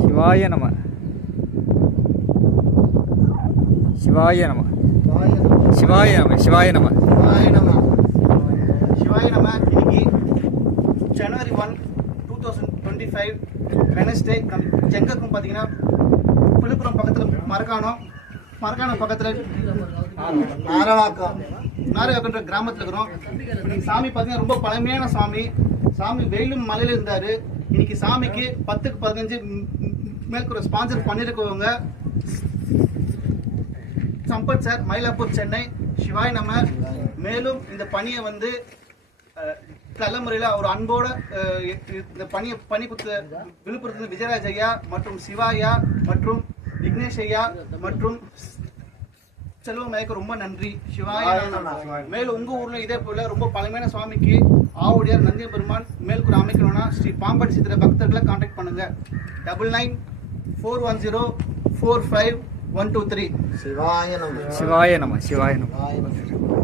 சிவாய நம. சிவாய நம. சிவாய நம சிவாய நம. சிவாய நம சிவாய நம இன்னைக்கு January one two thousand twenty five Wednesday எங்கே பார்த்தீங்கன்னா விழுப்புரம் பக்கத்தில் மரக்காணம் மரக்காணம் பக்கத்தில் நாரவாக்கம். நாரவாக்கன்ற கிராமத்தில் இருக்கிறோம். சாமி பார்த்தீங்கன்னா ரொம்ப பழமையான சாமி. சாமி வெயிலும் மலையில் இருந்தார். இன்னைக்கு சாமிக்கு பத்துக்கு பதினஞ்சு மேற்கூற ஸ்பான்சர் பண்ணியிருக்கவங்க சம்பத் சார் மயிலாப்பூர் சென்னை சிவாய் நம்ம. மேலும் இந்த பணியை வந்து தலைமுறையில் அவர் அன்போட இந்த பணியை பணி கொடுத்த விழுப்புரத்தில் விஜயராஜ் ஐயா மற்றும் சிவாயா மற்றும் விக்னேஷ் ஐயா மற்றும் செல்வம் ஐயாக்கு ரொம்ப நன்றி. சிவாய நம. மேலும் உங்க ஊர்ல இதே போல ரொம்ப பழமையான சுவாமிக்கு ஆவுடையார் நந்திய பெருமான் மேல்கூட அமைக்கணும்னா ஸ்ரீ பாம்பன் சித்திர பக்தர்களை கான்டாக்ட் பண்ணுங்க. Double nine four one zero four five one two three சிவாய நம. சிவாய நம சிவாய நம. சிவாய நம.